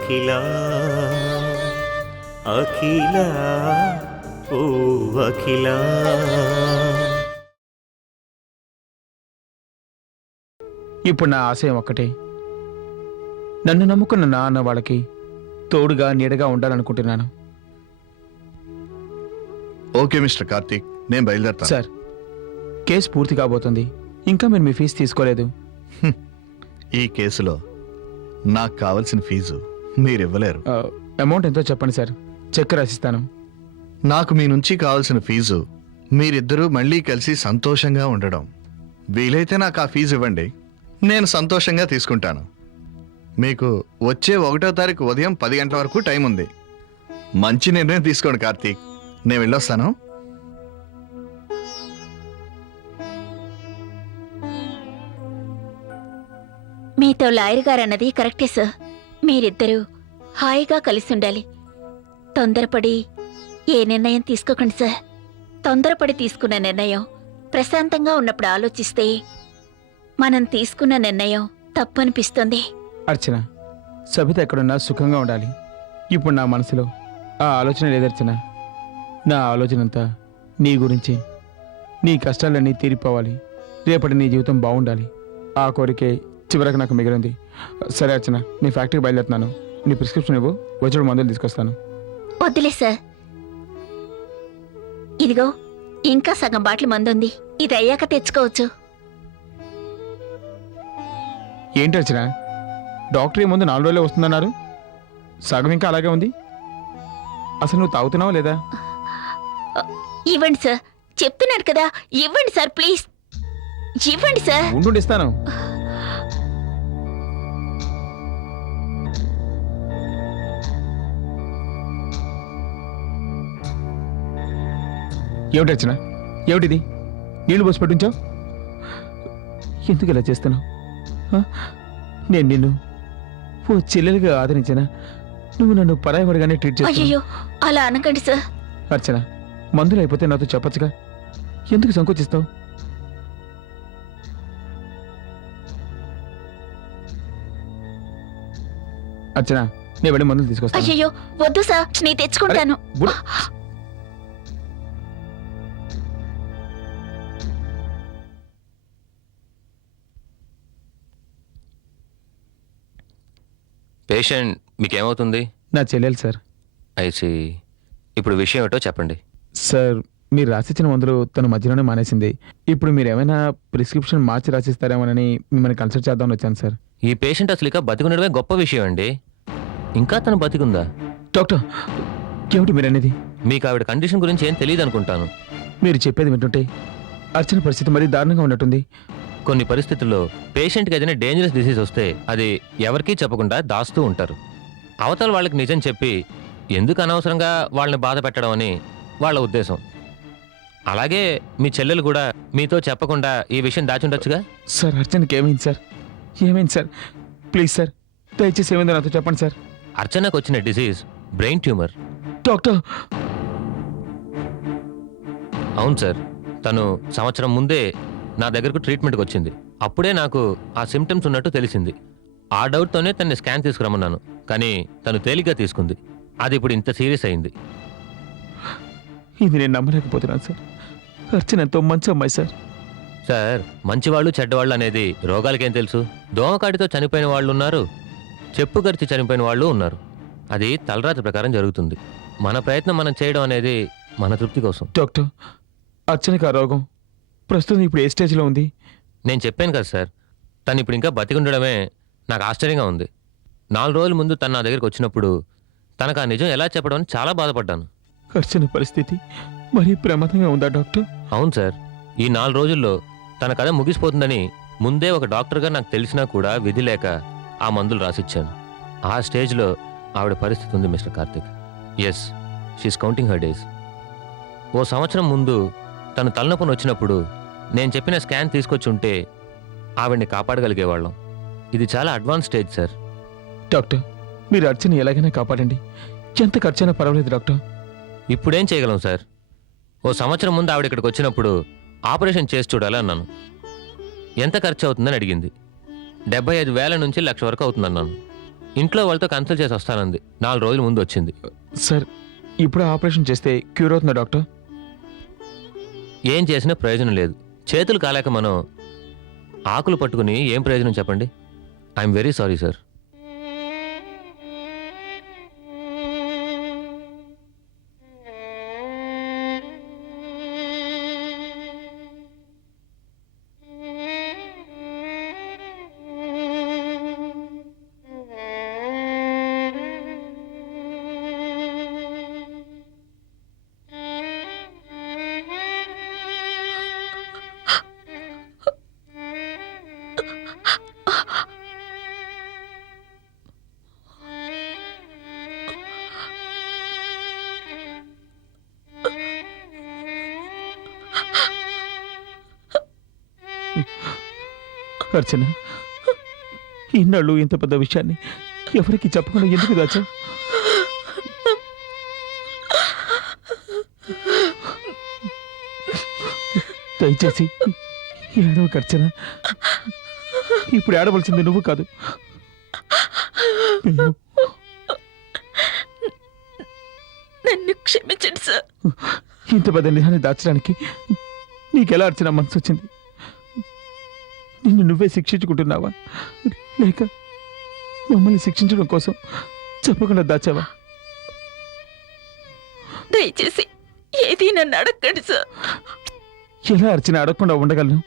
అఖిల అఖిల ఓ అఖిల. ఇప్పుడు నా ఆశయం ఒక్కటే. నన్ను నమ్ముకున్న నా అన్న వాళ్ళకి తోడుగా నీడగా ఉండాలనుకుంటున్నాను. Okay mister Karthik. నేను బయలుదేరుతాను. సార్ కేసు పూర్తి కాబోతుంది. ఇంకా మీరు మీ ఫీజు తీసుకోలేదు. ఈ కేసులో నాకు కావలసిన ఫీజు మీరు ఇవ్వలేరు అమౌంట్ ఎంతో చెప్పండి సార్. చెక్ రాసిస్తాను. నాకు మీ నుంచి కావాల్సిన ఫీజు మీరిద్దరూ మళ్ళీ కలిసి సంతోషంగా ఉండడం. వీలైతే నాకు ఆ ఫీజు ఇవ్వండి. నేను సంతోషంగా తీసుకుంటాను. మీకు వచ్చే ఒకటో తారీఖు ఉదయం పది గంటల వరకు టైం ఉంది. మంచి నిర్ణయం తీసుకోండి కార్తీక్. నేను వెళ్ళొస్తాను. మీతో లాయర్ గారు అన్నది కరెక్టే సార్. మీరిద్దరూ హాయిగా కలిసి ఉండాలి తొందరపడి ఏ నిర్ణయం తీసుకోకండి సార్. తొందరపడి తీసుకున్న నిర్ణయం ప్రశాంతంగా ఉన్నప్పుడు ఆలోచిస్తే మనం తీసుకున్న నిర్ణయం తప్పనిపిస్తుంది. అర్చన సభిత ఎక్కడున్నా సుఖంగా ఉండాలి. ఇప్పుడు నా మనసులో ఆ ఆలోచన లేదర్చన నా ఆలోచన అంతా నీ గురించి నీ కష్టాలన్నీ తీరిపోవాలి. రేపటి నీ జీవితం బాగుండాలి. ఆ కోరికే చివరకు నాకు మిగిలింది. సరే అర్చన నీ ఫ్యాక్టరీకి బయలుదేరుతున్నాను. నీ ప్రిస్క్రిప్షన్ ఇవ్వు వచ్చి మందులు తీసుకొస్తాను. వద్దులే సార్. ఇదిగో ఇంకా సగం బాటిల్ మందుంది. ఇది అయ్యాక తెచ్చుకోవచ్చు. ఏంటి అర్చన? డాక్టర్ ఈ ముందు నాలుగు రోజులే వస్తుందన్నారు. సగం ఇంకా అలాగే ఉంది. అసలు నువ్వు తాగుతున్నావా లేదా? ఇవ్వండి సార్. చెప్తున్నాను కదా ఇవ్వండి సార్ ప్లీజ్. ఇవ్వండి సార్. ఉండు ఇస్తాను. ఏమిటి వచ్చిన ఏమిటిది? నీళ్ళు పోసి పెట్టించావు? ఎందుకు ఇలా చేస్తున్నావు? నేను నిన్ను ఓ చెల్లెలుగా ఆదరించానా నువ్వు నన్ను పరాయవాడిగానే ట్రీట్ చేస్తావు అలా అనకండి సార్. అర్చన మందులు అయిపోతే నాతో చెప్పొచ్చుగా? ఎందుకు సంకోచిస్తావు? అర్చన నేను వెళ్ళి మందులు తీసుకొస్తాను. అయ్యో వద్దు సార్ నేను తెచ్చుకుంటాను. పేషెంట్ మీకేమవుతుంది? నా చెల్లెలు సార్. ఐసి ఇప్పుడు విషయం ఏంటో చెప్పండి. సార్ మీరు రాసిచ్చిన మందులు తను మధ్యలోనే మానేసింది. ఇప్పుడు మీరు ఏమైనా ప్రిస్క్రిప్షన్ మార్చి రాసిస్తారేమోనని మిమ్మల్ని కన్సల్ట్ చేద్దామని వచ్చాను సార్. ఈ పేషెంట్ అసలు ఇక బతికుండడమే గొప్ప విషయం అండి. ఇంకా తను బతికుందా? డాక్టర్ ఏమిటి మీరు అనేది మీకు ఆవిడ కండిషన్ గురించి ఏం తెలియదు అనుకుంటాను మీరు చెప్పేది వింటుంటే అర్చన పరిస్థితి మరీ దారుణంగా ఉన్నట్టుంది. కొన్ని పరిస్థితుల్లో పేషెంట్కి ఏదైనా డేంజరస్ డిసీజ్ వస్తే అది ఎవరికీ చెప్పకుండా దాస్తూ ఉంటారు. అవతల వాళ్ళకి నిజం చెప్పి ఎందుకు అనవసరంగా వాళ్ళని బాధ పెట్టడం అని వాళ్ళ ఉద్దేశం. అలాగే మీ చెల్లెలు కూడా మీతో చెప్పకుండా ఈ విషయం దాచుండొచ్చుగా సార్ అర్చనకి ఏమైంది సార్? ఏమైంది సార్? ప్లీజ్ సార్ దయచేసి ఏమైందో నాతో చెప్పండి సార్. అర్చనకు వచ్చిన డిసీజ్ బ్రెయిన్ ట్యూమర్ డాక్టర్! అవును సార్ తను సంవత్సరం ముందే నా దగ్గరకు ట్రీట్మెంట్కి వచ్చింది. అప్పుడే నాకు ఆ సిమ్టమ్స్ ఉన్నట్టు తెలిసింది. ఆ డౌట్తోనే తనని స్కాన్ తీసుకురమ్మన్నాను. కానీ తను తేలిగ్గా తీసుకుంది. అది ఇప్పుడు ఇంత సీరియస్ అయింది. ఇది నేను నమ్మలేకపోతున్నాను సార్. అర్చన ఎంతో మంచి అమ్మాయి సార్. సార్ మంచివాళ్ళు చెడ్డవాళ్ళు అనేది రోగాలకేం తెలుసు? దోమకాటితో చనిపోయిన వాళ్ళు ఉన్నారు. చెప్పు గరిచి చనిపోయిన వాళ్ళు ఉన్నారు. అది తలరాతి ప్రకారం జరుగుతుంది. మన ప్రయత్నం మనం చేయడం అనేది మన తృప్తి కోసం. డాక్టర్ అర్చనకి ఆ రోగం ప్రస్తుతం ఇప్పుడు ఏ స్టేజ్లో ఉంది? నేను చెప్పాను కదా సార్. తను ఇప్పుడు ఇంకా బతికుండడమే నాకు ఆశ్చర్యంగా ఉంది. నాలుగు రోజుల ముందు తను నా దగ్గరికి వచ్చినప్పుడు తనకు ఆ నిజం ఎలా చెప్పడం అని చాలా బాధపడ్డాను. అర్చన పరిస్థితి మరీ ప్రమాదంగా ఉందా డాక్టర్? అవును సార్. ఈ నాలుగు రోజుల్లో తన కథ ముగిసిపోతుందని ముందే ఒక డాక్టర్గా నాకు తెలిసినా కూడా విధి లేక ఆ మందులు రాసిచ్చాను. ఆ స్టేజ్లో ఆవిడ పరిస్థితి ఉంది mister Karthik. Yes she's counting her days ఓ సంవత్సరం ముందు తను తలనొప్పున వచ్చినప్పుడు నేను చెప్పిన స్కాన్ తీసుకొచ్చి ఉంటే ఆవిడ్ని కాపాడగలిగేవాళ్ళం. ఇది చాలా అడ్వాన్స్ స్టేజ్ సార్. డాక్టర్ మీరు అర్చన ఎలాగైనా కాపాడండి. ఎంత ఖర్చైనా పర్వాలేదు డాక్టర్. ఇప్పుడేం చేయగలం సార్? ఓ సంవత్సరం ముందు ఆవిడ ఇక్కడికి వచ్చినప్పుడు ఆపరేషన్ చేసి చూడాలి అన్నాను. ఎంత ఖర్చు అవుతుందని అడిగింది. డెబ్బై ఐదు వేల నుంచి లక్ష వరకు అవుతుందన్నాను. ఇంట్లో వాళ్ళతో కన్సల్ట్ చేసి వస్తానంది. నాలుగు రోజుల ముందు వచ్చింది. సార్ ఇప్పుడు ఆపరేషన్ చేస్తే క్యూర్ అవుతుందా డాక్టర్? ఏం చేసినా ప్రయోజనం లేదు. చేతులు కాలేక మనం ఆకులు పట్టుకుని ఏం ప్రయోజనం చెప్పండి? I'm very sorry sir Archana ఇన్నాళ్ళు ఇంత పెద్ద విషయాన్ని ఎవరికి చెప్పకుండా ఎందుకు దాచా దయచేసి ఏడవ ఖర్చన ఇప్పుడు ఏడవలసింది నువ్వు కాదు. నన్ను క్షమించండి సార్. ఇంత పెద్ద నిజాన్ని దాచడానికి నీకెలా అర్చన మనసు వచ్చింది? నిన్ను నువ్వే శిక్షించుకుంటున్నావా? లేక మమ్మల్ని శిక్షించడం కోసం చెప్పకుండా దాచావా? దయచేసి ఏది నన్ను అడగండి సార్. ఎలా అర్చన అడగకుండా ఉండగలను?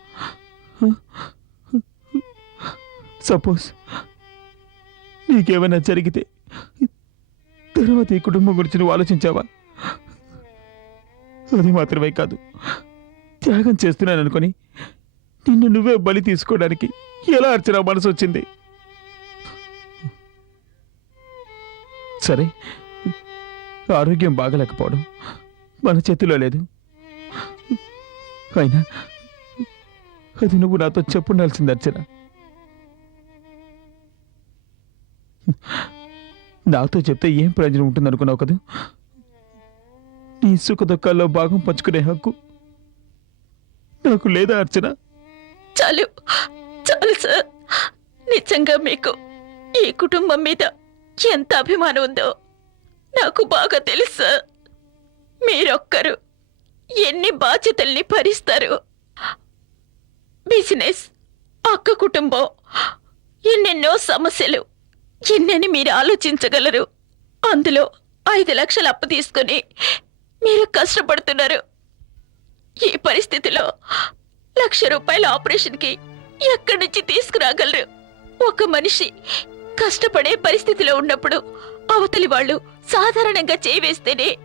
సపోజ్ నీకేమైనా జరిగితే తర్వాత ఈ కుటుంబం గురించి నువ్వు ఆలోచించావా? అది మాత్రమే కాదు త్యాగం చేస్తున్నాను అనుకొని నిన్ను నువ్వే బలి తీసుకోవడానికి ఎలా అర్చన మనసు వచ్చింది? సరే ఆరోగ్యం బాగలేకపోవడం మన చేతిలో లేదు. అయినా అది నువ్వు నాతో చెప్పుండాల్సింది అర్చన. నాతో చెప్తే ఏం ప్రయోజనం ఉంటుంది అనుకున్నావు కదా? నీ సుఖ దుఃఖాల్లో భాగం పంచుకునే హక్కు నాకు లేదా అర్చన? చాలు. చాలు సార్. నిజంగా మీకు ఈ కుటుంబం మీద ఎంత అభిమానం ఉందో నాకు బాగా తెలుసు సార్. మీరొక్కరు ఎన్ని బాధ్యతల్ని భరిస్తారు. బిజినెస్ అక్క కుటుంబం ఎన్నెన్నో సమస్యలు ఎన్నని మీరు ఆలోచించగలరు. అందులో ఐదు లక్షలు అప్పు తీసుకొని మీరు కష్టపడుతున్నారు. ఈ పరిస్థితిలో లక్ష రూపాయల ఆపరేషన్కి ఎక్కడి నుంచి తీసుకురాగలరు? ఒక మనిషి కష్టపడే పరిస్థితిలో ఉన్నప్పుడు అవతలి వాళ్ళు సాధారణంగా చేవేస్తేనే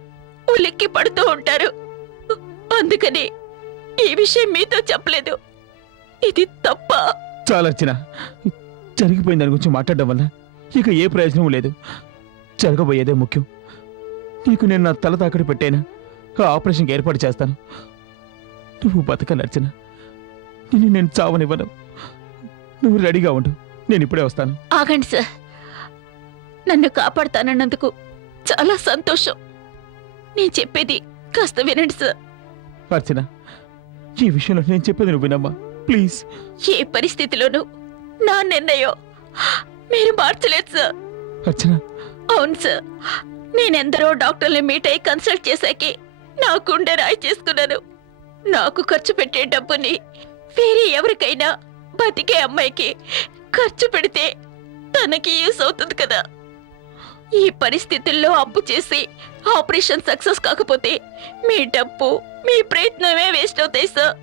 ఉలిక్కి పడుతూ ఉంటారు. అందుకని ఈ విషయం మీతో చెప్పలేదు. ఇది తప్ప. చాలా అర్చన జరిగిపోయిన దాని గురించి మాట్లాడడం వల్ల ఇక ఏ ప్రయోజనం లేదు. జరగబోయేదే ముఖ్యం. నీకు నేను నా తల తాకడి పెట్టాను? ఆ ఆపరేషన్కి ఏర్పాటు చేస్తాను. నువ్వు బతకాలి అర్చన. నిన్ను నేను చావనివ్వను. నువ్వు రెడీగా ఉండు. నేను ఇప్పుడే వస్తాను. ఆగండి సార్. నన్ను కాపాడుతానన్నందుకు చాలా సంతోషం. నేను చెప్పేది కాస్త వినండి సార్. అర్చన ఈ విషయంలో నేను చెప్పేది నువ్వు వినమ్మా. ప్లీజ్. ఏ పరిస్థితిలోనూ నా నిర్ణయం మీరు మార్చలేదు సార్. అర్చన. అవును సార్. నేనెందరో డాక్టర్ని మీట్ అయి కన్సల్ట్ చేశాకే నా గుండె రాయి చేసుకున్నాను. నాకు ఖర్చు పెట్టే డబ్బుని వేరే ఎవరికైనా బతికే అమ్మాయికి ఖర్చు పెడితే తనకి యూస్ అవుతుంది కదా. ఈ పరిస్థితుల్లో అప్పు చేసి ఆపరేషన్ సక్సెస్ కాకపోతే మీ డబ్బు మీ ప్రయత్నమే వేస్ట్ అవుతాయి సార్.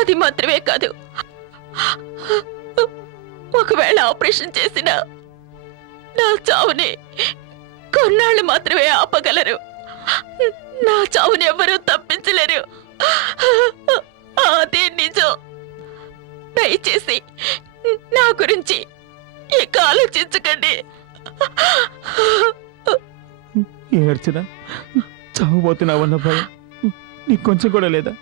అది మాత్రమే కాదు. ఒకవేళ ఆపరేషన్ చేసిన నా చావుని కొన్నాళ్ళు మాత్రమే ఆపగలరు. నా చావుని ఎవరూ తప్పించలేరు. అదే నిజం దయచేసి నా గురించి ఇక ఆలోచించకండి. ఏ అర్చన? చావబోతున్నావన్న భయం నీకు కొంచెం కూడా లేదా?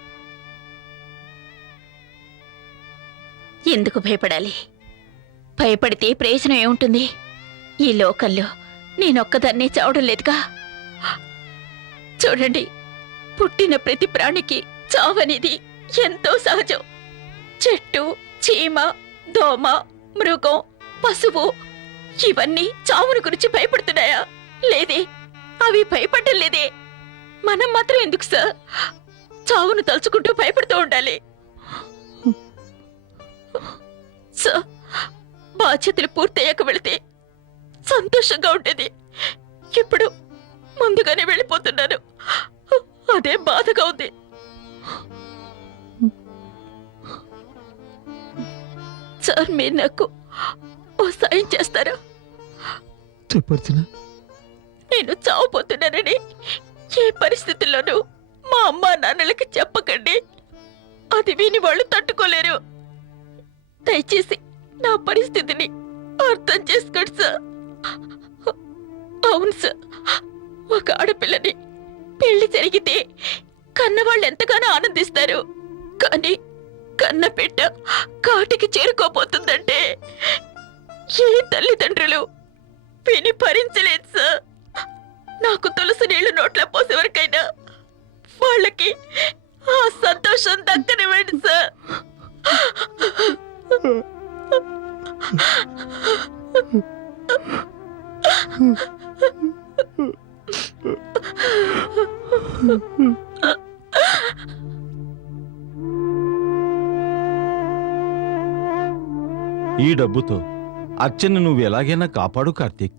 ఎందుకు భయపడాలి? భయపడితే ప్రయోజనం ఏముంటుంది? ఈ లోకల్లో నేనొక్కదాన్నే చావడం లేదుగా? చూడండి పుట్టిన ప్రతి ప్రాణికి చావనేది ఎంతో సహజం. చెట్టు చీమ దోమ మృగం పశువు ఇవన్నీ చావును గురించి భయపడుతున్నాయా? లేదే అవి భయపడటం లేదే. మనం మాత్రం ఎందుకు సార్? చావును తలుచుకుంటూ భయపడుతూ ఉండాలి. సార్ బాధ్యతలు పూర్తయ్యాక వెళితే సంతోషంగా ఉండేది. ఇప్పుడు ముందుగానే వెళ్ళిపోతున్నాను. అదే బాధగా ఉంది. సార్ మీరు నాకు ఓ సాయం చేస్తారా? చెప్పర్చునా నేను చావబోతున్నానని ఏ పరిస్థితుల్లోనూ మా అమ్మా నాన్నలకి చెప్పకండి. అది విని వాళ్ళు తట్టుకోలేరు. దయచేసి నా పరిస్థితిని అర్థం చేసుకోండి సార్. అవును సార్ ఒక ఆడపిల్లని పెళ్ళి జరిగితే కన్నవాళ్ళు ఎంతగానో ఆనందిస్తారు. కానీ కన్న బిడ్డ కాటికి చేరుకోబోతుందంటే. ఏ తల్లిదండ్రులు? విని భరించలేదు సార్. నాకు తులసి నీళ్ళు నోట్ల పోసే వరకైనా వాళ్ళకి ఆ సంతోషం దక్కనివ్వండి సార్. ఈ డబ్బుతో అర్చన నువ్వు ఎలాగైనా కాపాడు కార్తీక్.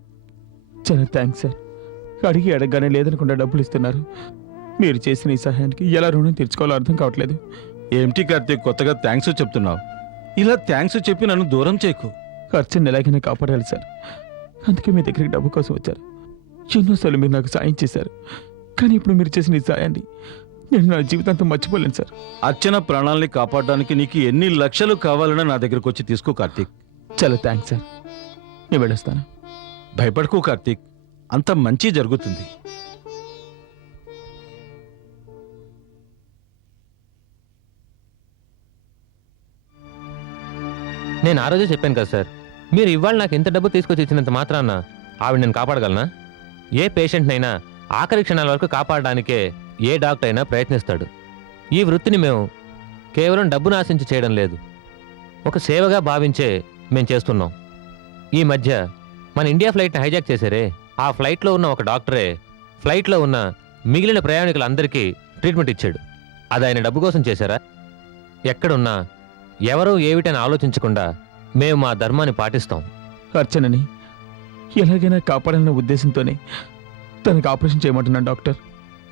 చాలా థ్యాంక్స్ సార్. అడిగి అడగగానే లేదనకుండా డబ్బులు ఇస్తున్నారు. మీరు చేసిన ఈ సహాయానికి ఎలా రుణం తీర్చుకోవాలో అర్థం కావట్లేదు. ఏమిటి కార్తీక్ కొత్తగా థ్యాంక్స్ చెప్తున్నావు? ఇలా థ్యాంక్స్ చెప్పి నన్ను దూరం చేయకు. ఖర్చుని ఎలాగైనా కాపాడాలి సార్. అందుకే మీ దగ్గరికి డబ్బు కోసం వచ్చారు. ఎన్నోసార్లు మీరు నాకు సాయం చేశారు. కానీ ఇప్పుడు మీరు చేసిన ఈ సాయాన్ని నేను నా జీవితాంతం మర్చిపోలేను సార్. అర్చన ప్రాణాల్ని కాపాడడానికి నీకు ఎన్ని లక్షలు కావాలన్నా నా దగ్గరకు వచ్చి తీసుకో కార్తీక్. చాలా థ్యాంక్స్ సార్ నేను వెళ్ళొస్తాను. భయపడకు కార్తీక్. అంత మంచి జరుగుతుంది. నేను ఆ రోజే చెప్పాను కదా సార్ మీరు ఇవాళ నాకు ఎంత డబ్బు తీసుకొచ్చి ఇచ్చినంత మాత్రాన ఆవిడ నేను కాపాడగలనా? ఏ పేషెంట్నైనా ఆఖరి క్షణాల వరకు కాపాడడానికే ఏ డాక్టర్ అయినా ప్రయత్నిస్తాడు. ఈ వృత్తిని మేము కేవలం డబ్బును ఆశించి చేయడం లేదు. ఒక సేవగా భావించే మేము చేస్తున్నాం. ఈ మధ్య మన ఇండియా ఫ్లైట్ని హైజాక్ చేశారే. ఆ ఫ్లైట్లో ఉన్న ఒక డాక్టరే ఫ్లైట్లో ఉన్న మిగిలిన ప్రయాణికులందరికీ ట్రీట్మెంట్ ఇచ్చాడు. అది ఆయన డబ్బు కోసం చేశారా? ఎక్కడున్నా ఎవరో ఏమిటని ఆలోచించకుండా మేము మా ధర్మాన్ని పాటిస్తాం. అర్చనని ఎలాగైనా కాపాడాలన్న ఉద్దేశంతోనే తనకు ఆపరేషన్ చేయమంటున్నాను డాక్టర్.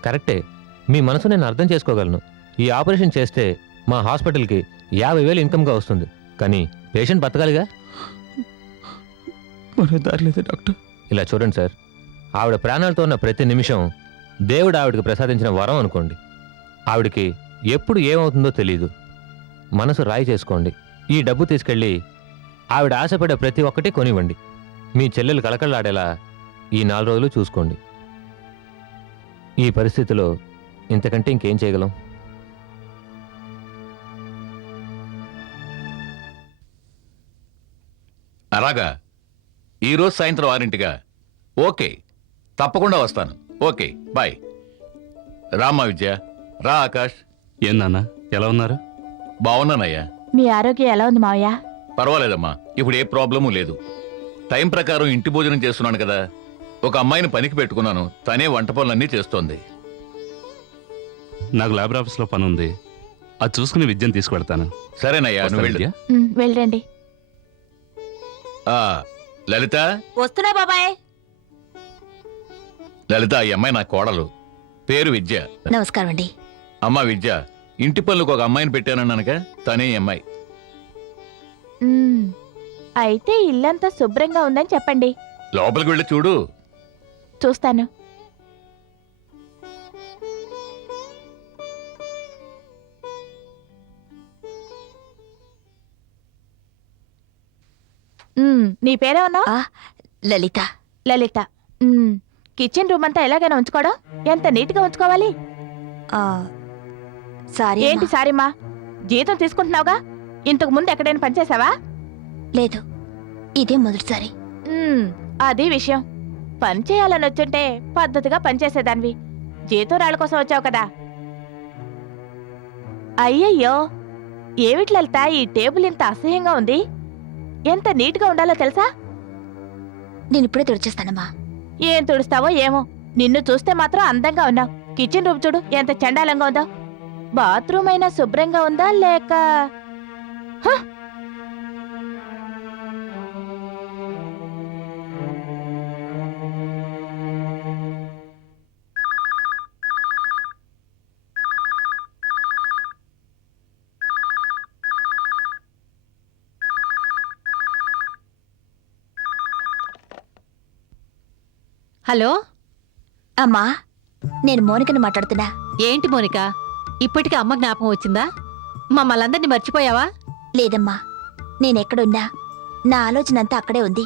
కరెక్టే. మీ మనసు నేను అర్థం చేసుకోగలను. ఈ ఆపరేషన్ చేస్తే మా హాస్పిటల్కి యాభై వేలు ఇన్కమ్గా వస్తుంది. కానీ పేషెంట్ బతకాలిగా? మరో దారి లేదా డాక్టర్. ఇలా చూడండి సార్. ఆవిడ ప్రాణాలతో ఉన్న ప్రతి నిమిషం దేవుడు ఆవిడకి ప్రసాదించిన వరం అనుకోండి. ఆవిడకి ఎప్పుడు ఏమవుతుందో తెలియదు మనసు రాయి చేసుకోండి. ఈ డబ్బు తీసుకెళ్ళి ఆవిడ ఆశపడే ప్రతి ఒక్కటి కొనివ్వండి. మీ చెల్లెలు కలకళ్ళాడేలా ఈ నాలుగు రోజులు చూసుకోండి. ఈ పరిస్థితిలో ఇంతకంటే ఇంకేం చేయగలం? అలాగా? ఈరోజు సాయంత్రం ఆరింటిగా ఓకే. తప్పకుండా వస్తాను. ఓకే. బాయ్. రామ్మా విద్య రా ఆకాష్. ఏం నాన్న? ఎలా ఉన్నారు? బాగున్నానయ్యా మీ ఆరోగ్యం ఎలా ఉంది మావయ్య? పర్వాలేదమ్మా. ఇప్పుడు ఏ ప్రాబ్లము లేదు. టైం ప్రకారం ఇంటి భోజనం చేస్తున్నాను కదా. ఒక అమ్మాయిని పనికి పెట్టుకున్నాను. తనే వంట పనులన్నీ చేస్తోంది. నాకు ల్యాబ్ ఆఫీస్లో పని ఉంది అది చూసుకుని విద్యను తీసుకువెడతాను సరేనయ్యా నువ్వు వెళ్ళు. వెళ్ళండి. ఆ, లలిత? వస్తున్నా బాబాయ్. లలిత ఈ అమ్మాయి నా కోడలు. పేరు విద్య. నమస్కారం అండి. అమ్మా విద్య ఇంటి పనులకు ఒక అమ్మాయిని పెట్టానన్నానుగా తనే ఈ అమ్మాయి. అయితే ఇల్లంతా శుభ్రంగా ఉందని చెప్పండి. లోపలికి వెళ్ళి చూడు. చూస్తాను. నీ పేరేమన్నా? లలిత. లలిత. కిచెన్ రూమ్ అంతా ఎలాగైనా ఉంచుకోవడం? ఎంత నీట్గా ఉంచుకోవాలి? సారీ ఏంటి సారీమా జీతం తీసుకుంటున్నావుగా? ఇంతకు ముందు ఎక్కడైనా పనిచేసావా లేదు. ఇదే మొదటిసారి. అది విషయం. పని చేయాలని వచ్చుంటే పద్ధతిగా పనిచేసేదానివి జీతం రాళ్ళ కోసం వచ్చావు కదా. అయ్యయ్యో. ఏమిటి లలిత ఈ టేబుల్ ఇంత అసహ్యంగా ఉంది. ఎంత నీట్గా ఉండాలో తెలుసా? నేను ఇప్పుడే తుడిచేస్తానమ్మా. ఏం తుడుస్తావో ఏమో. నిన్ను చూస్తే మాత్రం అందంగా ఉన్నావు కిచెన్ రూమ్ చూడు ఎంత చండాలంగా ఉందో. బాత్రూమ్ అయినా శుభ్రంగా ఉందా లేక? హ! హలో? అమ్మా నేను మోనికని మాట్లాడుతున్నా. ఏంటి మోనిక? ఇప్పటికి అమ్మ జ్ఞాపకం వచ్చిందా? మమ్మల్ందరినీ మర్చిపోయావా? లేదమ్మా నేనెక్కడున్నా నా ఆలోచన అంతా అక్కడే ఉంది.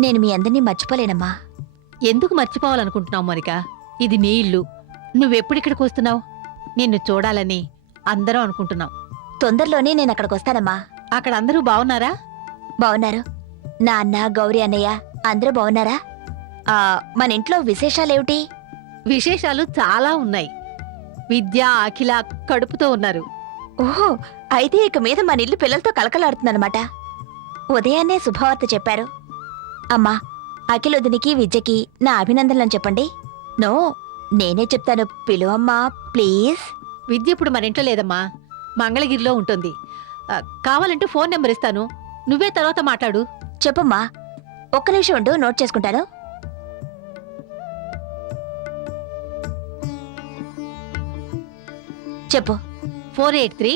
నేను మీ అందరినీ మర్చిపోలేనమ్మా. ఎందుకు మర్చిపోవాలనుకుంటున్నావు మోనిక? ఇది నీ ఇల్లు. నువ్వెప్పుడిక్కడికి వస్తున్నావు? నిన్ను చూడాలని అందరం అనుకుంటున్నాం. తొందరలోనే నేను అక్కడికి వస్తానమ్మా. అక్కడ అందరూ బాగున్నారా? బావున్నారు నాన్న గౌరీ అన్నయ్య అందరూ బావున్నారా ఆ, మన ఇంట్లో విశేషాలేమిటి? విశేషాలు చాలా ఉన్నాయి. విద్య అఖిల కడుపుతో ఉన్నారు. ఓహో అయితే ఇక మీద మన ఇల్లు పిల్లలతో కలకలాడుతుందన్నమాట. ఉదయాన్నే శుభవార్త చెప్పారు. అమ్మా అఖిలొదినికి విద్యకి నా అభినందనలు చెప్పండి. నో నేనే చెప్తాను. పిలువమ్మా ప్లీజ్. విద్య ఇప్పుడు మన ఇంట్లో లేదమ్మా. మంగళగిరిలో ఉంటుంది. ఆ, కావాలంటే ఫోన్ నెంబర్ ఇస్తాను. నువ్వే తర్వాత మాట్లాడు. చెప్పమ్మా. ఒక్క నిమిషం ఉండు నోట్ చేసుకుంటాను. చెప్పు. Four eight three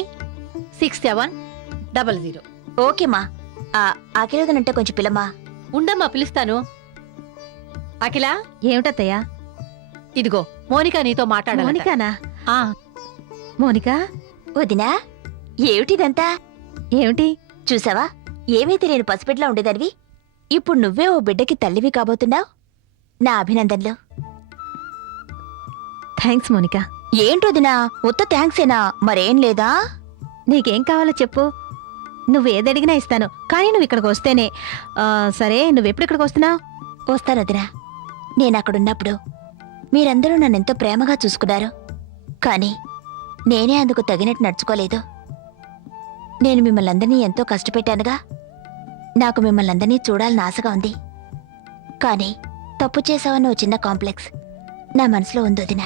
six seven double zero. ఓకేమ్మా అఖిలొదనంటే కొంచెం పిల్లమ్మా ఉండమ్మా పిలుస్తాను. అఖిల? ఏమిటత్తయ్యా? ఇదిగో మోనిక నీతో మాట్లాడాలి మోనికానా? మోనిక? వదినా ఏమిటిదంతా? ఏమిటి? చూసావా? ఏమీ తెలియని పసిబిడ్లా ఉండేదానివి. ఇప్పుడు నువ్వే ఓ బిడ్డకి తల్లివి కాబోతున్నావు. నా అభినందనలు. Thanks Monica. ఏంటొదినా ఉత్త థ్యాంక్సేనా మరేం లేదా? నీకేం కావాలో చెప్పు. నువ్వు ఏదడిగినా ఇస్తాను. కానీ నువ్వు ఇక్కడికి వస్తేనే. ఆ, సరే నువ్వెప్పుడు ఇక్కడికి వస్తున్నావు? వస్తాను వదినా నేను అక్కడున్నప్పుడు మీరందరూ నన్నెంతో ప్రేమగా చూసుకున్నారు. కానీ నేనే అందుకు తగినట్టు నడుచుకోలేదు. నేను మిమ్మల్ని అందరినీ ఎంతో కష్టపెట్టానుగా. నాకు మిమ్మల్ని అందరినీ చూడాలని ఆశగా ఉంది. కానీ తప్పు చేసావన్న ఓ చిన్న కాంప్లెక్స్ నా మనసులో ఉంది వదినా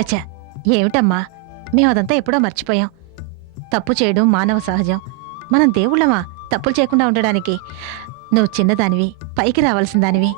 చచ్చా. ఏమిటమ్మా? మేము అదంతా ఎప్పుడో మర్చిపోయాం. తప్పు చేయడం మానవ సహజం. మనం దేవుళ్ళమా? తప్పులు చేయకుండా ఉండడానికి. నువ్వు చిన్నదానివి పైకి రావాల్సిన దానివి